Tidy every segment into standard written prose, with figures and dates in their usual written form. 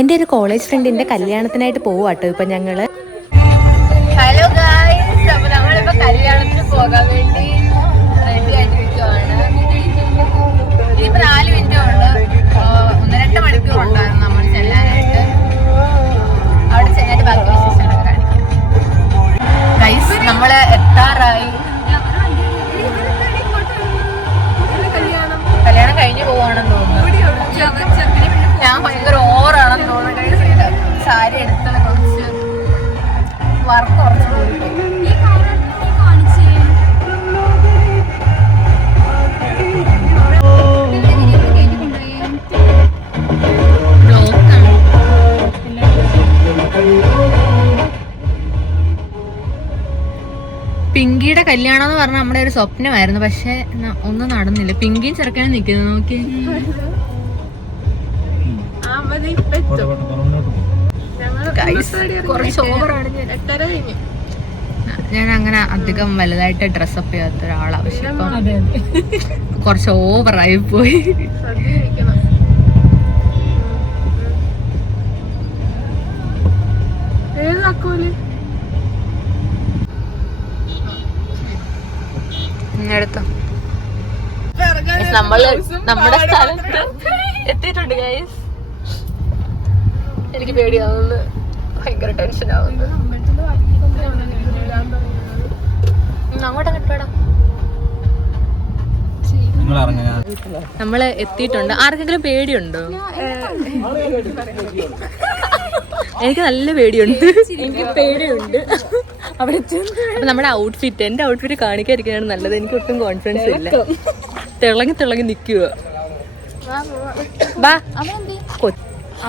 എൻ്റെ ഒരു കോളേജ് ഫ്രണ്ടിൻ്റെ കല്യാണത്തിനായിട്ട് പോവാട്ടോ ഇപ്പം ഞങ്ങൾ. ഹലോ ഗായ്സ്, അപ്പോൾ നമ്മളിപ്പോൾ കല്യാണത്തിന് പോകാൻ വേണ്ടി റെഡി ആയിട്ടിരിക്കുവാണ്. ഇനിയിപ്പോൾ 4 മിനിറ്റേ ഉള്ളൂ. 1-2 മണിക്കൂർ ഉണ്ടായിരുന്നു നമ്മൾ ചെല്ലാനായിട്ട്. അവിടെ ചെന്നിട്ട് ബാക്കി വിശേഷങ്ങളൊക്കെ കാണിക്കാം. ഗൈസ്, നമ്മൾ എത്താറായി. കല്യാണം കഴിഞ്ഞ് പോവാണെന്ന് തോന്നുന്നു. ഞാൻ ഭയങ്കര ഓവറാണെന്ന് തോന്നുന്നു ഗൈസ്. സാരി എടുത്തത് കുറച്ച് വർക്ക് കുറച്ച് പോയി. പിങ്കിയുടെ കല്യാണം എന്ന് പറഞ്ഞാൽ നമ്മുടെ ഒരു സ്വപ്നമായിരുന്നു, പക്ഷെ ഒന്നും നടന്നില്ല. പിങ്കിയും ചെറുക്കാനും നിൽക്കുന്നു. നോക്കി, ഞാൻ അങ്ങനെ അധികം വലുതായിട്ട് ഡ്രസ്സപ്പ് ചെയ്യാത്ത ഒരാളാണ്, പക്ഷെ ഇപ്പം കുറച്ച് ഓവറായി പോയി. എടുത്തോ, നമ്മള് നമ്മുടെ സ്ഥലത്ത് എത്തിയിട്ടുണ്ട് ഗൈസ്. എനിക്ക് പേടിയാവുന്നു, ഭയങ്കര ടെൻഷൻ ആവുന്നു. അങ്ങോട്ടാ കിട്ടോടാ. നമ്മള് എത്തിയിട്ടുണ്ട്. ആർക്കെങ്കിലും പേടിയുണ്ടോ? എനിക്ക് നല്ല പേടിയുണ്ട്. എനിക്ക് പേടിയുണ്ട്. അപ്പൊ നമ്മുടെ ഔട്ട്ഫിറ്റ്, എന്റെ ഔട്ട്ഫിറ്റ് കാണിക്കാതിരിക്കാനാണ് നല്ലത്. എനിക്ക് ഒട്ടും കോൺഫിഡൻസ് ഇല്ല. തിളങ്ങി നിൽക്കുക.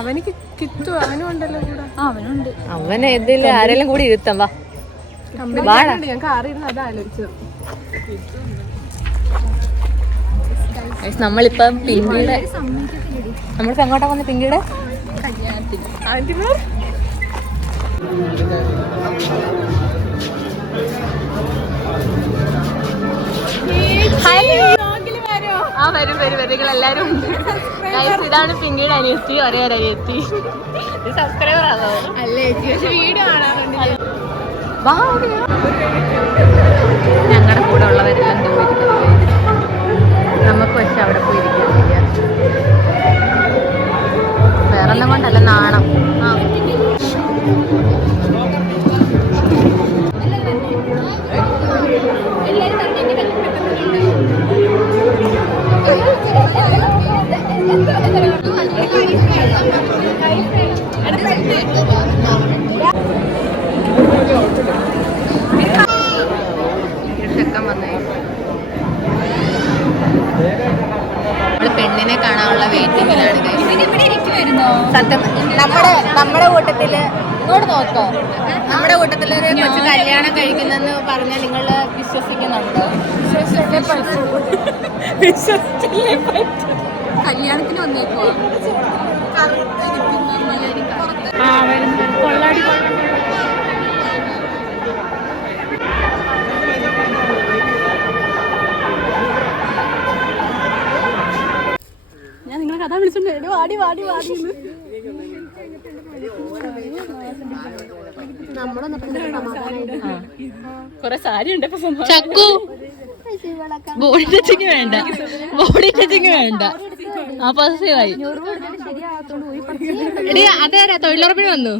അവനിക്ക് കിട്ടും, അവനും ഉണ്ടല്ലോ കൂടെ. അവനെ ഏതെങ്കിലും ആരെല്ലാം കൂടി ഇരുത്താം. വാ, നമ്മളിപ്പം പിങ്കിയുടെ, നമ്മളിപ്പോ എങ്ങോട്ടാ വന്ന പിങ്കിയുടെ വരും എല്ലാരും ഉണ്ട്. ഇതാണ് പിങ്കിയുടെ അനിയത്തി, ഒരേ അനിയത്തി. സബ്സ്ക്രൈബർ ആണോ? അല്ലേ, വീഡിയോ കാണാൻ വേണ്ടി. ഞങ്ങളുടെ കൂടെ ഉള്ളവരെല്ലാം പോയിരിക്കുന്നത്. നമുക്ക് പക്ഷെ അവിടെ പോയിരിക്കാൻ വയ്യ. വേറൊന്നും കൊണ്ടല്ല, നാണം. പെണ്ണിനെ കാണാനുള്ള വെയിറ്റിംഗിലാണ്. സത്യം, നമ്മുടെ കൂട്ടത്തില് ഇങ്ങോട്ട് നോക്കോ, നമ്മുടെ കൂട്ടത്തിലൊരു കൊച്ചു കല്യാണം കഴിക്കുന്നെന്ന് പറഞ്ഞാൽ നിങ്ങൾ വിശ്വസിക്കുന്നുണ്ടോ? കല്യാണത്തിന് വന്നേക്കോ? കൊള്ളാടി ഞാൻ നിങ്ങളെ കഥ വിളിച്ചോണ്ട് വാടി വാടി വാടി. കൊറേ സാരി ഉണ്ട്. ചക്കു, ബോഡി ടച്ചിങ് വേണ്ട, ബോഡി ടച്ചിങ് വേണ്ട. ആ പോസിറ്റീവായി. അതേരാ തൊഴിലുറപ്പിന് വന്നു.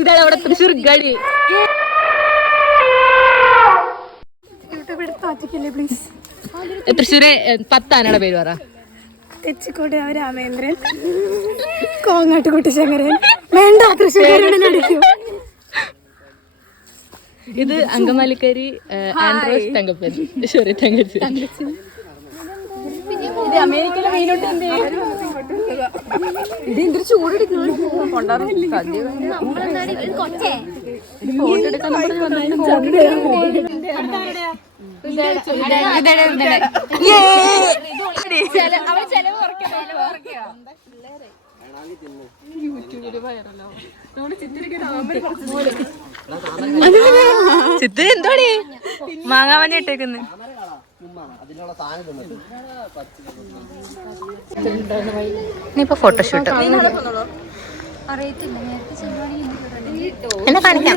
ഇതാണ് അവിടെ തൃശ്ശൂർ ഗഡി. തൃശ്ശൂരെ 10 ആനയുടെ പേര് പറ. തെച്ചിക്കോട് രാമേന്ദ്രൻ, കോങ്ങാട്ടുകുട്ടി ശങ്കരൻ. വേണ്ട, തൃശ്ശൂർ. ഇത് അങ്കമാലിക്കരി ആൻഡ്രോസ് തങ്കപ്പൻ. സോറി, തങ്കച്ചി. ഇത് അമേരിക്കയിലെ മെയിനോട്ട് ഇത് എന്തൊരു ചൂടെടുക്കുന്നു. ഫോട്ടോ എടുക്കാൻ ചിത്ര എന്തോടി മാങ്ങാമഞ്ഞ ഇട്ടേക്കുന്നു. ഇനിയിപ്പോ ഫോട്ടോഷൂട്ട് എന്നെ കാണിക്കാം.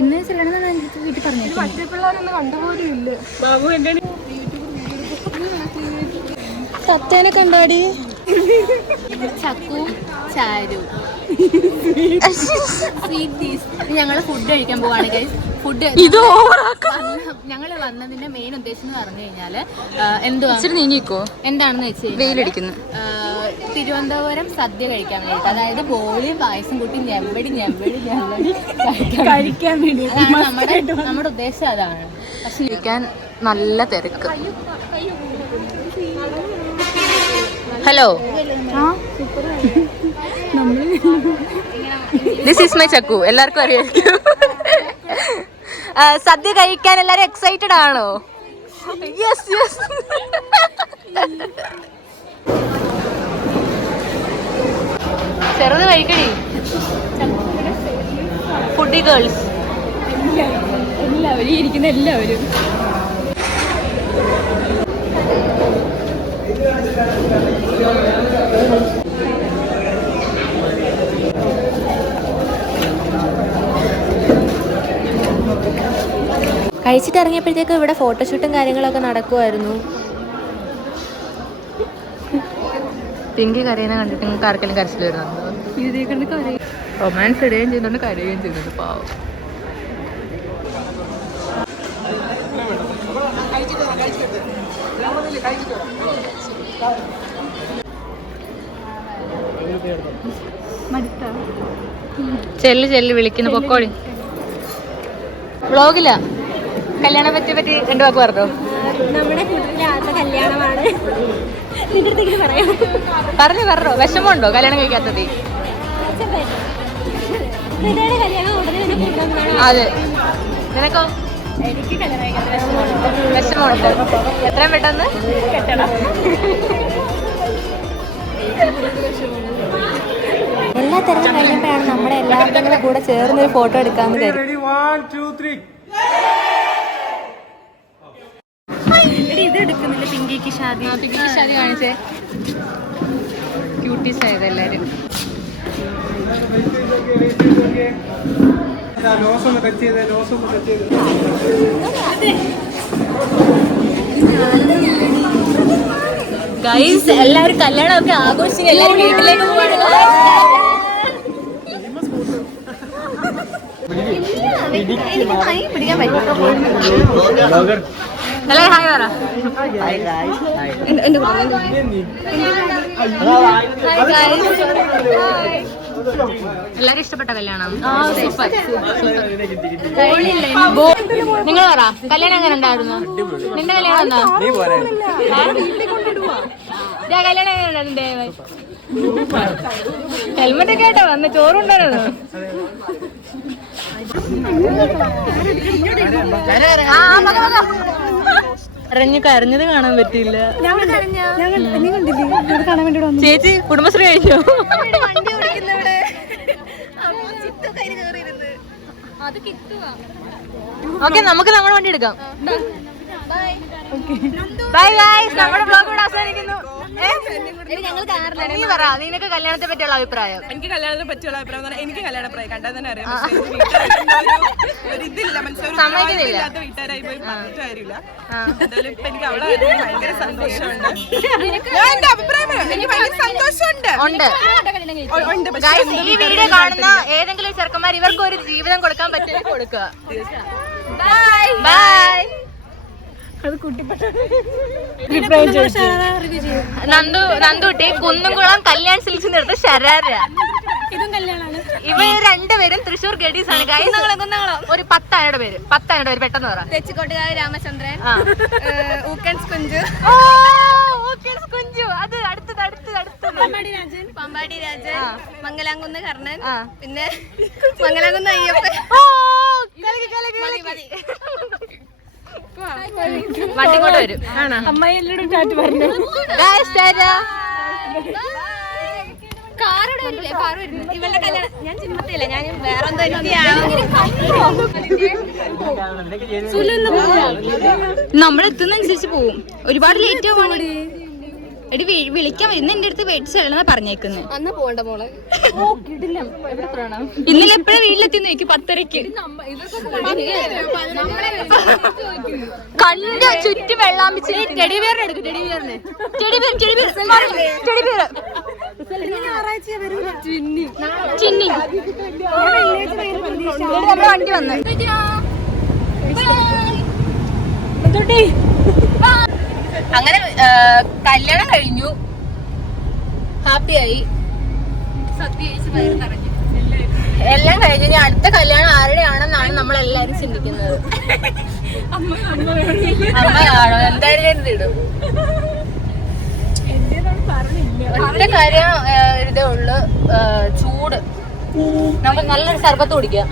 ഇന്ന് ചെല്ലണമെന്ന് വീട്ടിൽ പറഞ്ഞു. മറ്റേ പിള്ളേരൊന്നും കണ്ടുപോലും ബാബു എന്റെ സത്തേനെ കണ്ടാടി. ചക്കു ചാരു ഞങ്ങള് ഫുഡ് കഴിക്കാൻ പോവാണ് ഗൈസ്. ഫുഡ് ഞങ്ങള് വന്നതിന്റെ മെയിൻ ഉദ്ദേശം എന്ന് പറഞ്ഞു കഴിഞ്ഞാല് എന്തുവാ നീങ്ങിക്കോ എന്താണെന്ന് വെച്ച് വെയിലടിക്കുന്നു. തിരുവനന്തപുരം സദ്യ കഴിക്കാൻ വേണ്ടിട്ട്, അതായത് ബോളിയും പായസം കൂട്ടി ഞെമ്പടി കഴിക്കാൻ വേണ്ടി നമ്മുടെ ഉദ്ദേശം അതാണ്. പക്ഷെ കഴിക്കാൻ നല്ല തിരക്ക്. Hello, this is my Chakku. എല്ലാവർക്കും അറിയായിരിക്കും. സദ്യ കഴിക്കാൻ എല്ലാരും എക്സൈറ്റഡ് ആണോ? Yes yes. ചെറുത് കഴിക്കണേ. ഫുഡി ഗേൾസ് എല്ലാവരും ഇരിക്കുന്ന എല്ലാവരും കഴിച്ചിട്ട് ഇറങ്ങിയപ്പോഴത്തേക്കും ഇവിടെ ഫോട്ടോഷൂട്ടും കാര്യങ്ങളൊക്കെ നടക്കുമായിരുന്നു. പിങ്കി കരയുന്ന കണ്ടിട്ട് നിങ്ങൾക്ക് ആർക്കെങ്കിലും കരച്ചിൽ വരുന്നുണ്ടോ? റൊമാൻസ് ഇടുകയും ചെയ്യുന്നുണ്ട്, കരയുകയും ചെയ്യുന്നുണ്ട്. പാവം. ചെല്ല് വിളിക്കുന്നു. പൊക്കോടി. വ്ളോഗില്ല കല്യാണം പറ്റി രണ്ടു വാക്ക് പറഞ്ഞോ. നമ്മുടെ കുടുംബത്തിലെ കല്യാണമാണ്. പറഞ്ഞോ. വിഷമമുണ്ടോ കല്യാണം കഴിക്കാത്തത്? അതെ. നിനക്കോ? എനിക്ക് കല്യാണം കഴിക്കാത്ത വിഷമമുണ്ട്. എത്രയും പെട്ടെന്ന് കെട്ടണം. എല്ലാ തിരക്കും കഴിഞ്ഞപ്പോഴാണ് നമ്മുടെ എല്ലാവരുടെയും കൂടെ ചേർന്നൊരു ഫോട്ടോ എടുക്കാമെന്ന് കരുതി. ഇത് എടുക്കുന്നില്ല. പിങ്കിക്ക് ഷാദി കാണിച്ചേ. ക്യൂട്ടീസ് ആയത് എല്ലാരും. ഗൈസ് എല്ലാവരും കല്യാണമൊക്കെ ആഘോഷിച്ച് എല്ലാവരും വീട്ടിലേക്ക് പോവാണ്. പിടിക്കാൻ പറ്റും. എല്ലാവരും ഹായ് പറ. എല്ലാരും ഇഷ്ടപ്പെട്ട കല്യാണം? നിങ്ങൾ പറ, കല്യാണം എങ്ങനെ ഉണ്ടായിരുന്നു? നിന്റെ കല്യാണം എന്താ? കല്യാണം എങ്ങനെ ഉണ്ടായിരുന്നു? ഹെൽമെറ്റ് ഒക്കെ ആയിട്ടോ വന്ന് ചോറുണ്ടായിരുന്നു. കരഞ്ഞത് കാണാൻ പറ്റിയില്ല. ചേച്ചി കുടുംബശ്രീ കഴിഞ്ഞോ? ഓക്കെ, നമുക്ക് നമ്മുടെ വണ്ടി എടുക്കാം. ബൈ ഗൈസ്, നമ്മുടെ ബ്ലോഗ് ഇവിടെ അവസാനിക്കുന്നു. നീ പറ, നിനക്ക് കല്യാണത്തെ പറ്റിയുള്ള അഭിപ്രായം? എനിക്ക് കല്യാണത്തെ പറ്റിയുള്ള അഭിപ്രായം പറഞ്ഞാൽ എനിക്ക് കല്യാണപ്രായം കണ്ടാൽ തന്നെ അറിയാം. ഇതില്ലാത്ത വീട്ടുകാരായി പോയി പറഞ്ഞിട്ട് കാര്യമില്ല. എന്തായാലും ഇപ്പൊ എനിക്ക് അവളെ ഭയങ്കര സന്തോഷമുണ്ട്. എന്റെ അഭിപ്രായം എനിക്ക് ഭയങ്കര സന്തോഷമുണ്ട്. ഈ വീഡിയോ കാണുന്ന ഏതെങ്കിലും ചെറുക്കന്മാർ ഇവർക്ക് ഒരു ജീവിതം കൊടുക്കാൻ പറ്റുമെങ്കിൽ കൊടുക്കുക. ബൈ. നന്ദുട്ടി കുന്നുംകുളം കല്യാൺ സിൽക്സിന്റെ അടുത്ത് ശരാര. ഇവർ രണ്ടുപേരും തൃശ്ശൂർ ഗഡീസ് ആണ്. ഒരു 10 ആനയുടെ പേര് പെട്ടെന്ന് പറ. തെച്ചിക്കോട്ടുകാവ് രാമചന്ദ്രൻ, ഊക്കൻസ് കുഞ്ചു, അത് അടുത്തത് പാമ്പാടി രാജൻ, മംഗലാംകുന്ന് കർണൻ, പിന്നെ മംഗലാംകുന്ന് അയ്യപ്പൻ. വണ്ടി കൊണ്ട് വരും. അമ്മായി എല്ലാവരും ടാറ്റ പറഞ്ഞു. ഇവളുടെ കല്യാണം ഞാൻ ചിമ്മത്തില്ല, ഞാൻ വേറെ നമ്മളെത്തുന്നനുസരിച്ച് പോവും. ഒരുപാട് ലേറ്റ് ആവുകയാണ്. എടി വിളിക്കാൻ ഇന്ന് എന്റെ അടുത്ത് വെയിറ്റ് ചെയ്യണമെന്നാ പറഞ്ഞേക്കുന്നത്. അന്ന് പോകണ്ട മോളെ. ഇന്നലെ എപ്പോഴാ വീട്ടിലെത്തി നോക്കി? 10:30. കണ്ട ചുറ്റും വെള്ളാമ്പിച്ച് ചിന്നി നമ്മുടെ വണ്ടി വന്നു. അങ്ങനെ കല്യാണം കഴിഞ്ഞു, ഹാപ്പിയായി, എല്ലാം കഴിഞ്ഞു. ഇനി അടുത്ത കല്യാണം ആരുടെയാണെന്നാണ് നമ്മളെല്ലാരും ചിന്തിക്കുന്നത്. അമ്മയാണോ? എന്തായാലും ഇടും. ഒറ്റ കാര്യം ഇതേ ഉള്ളു, ചൂട്. നമുക്ക് നല്ലൊരു സർബത്ത് കുടിക്കാം.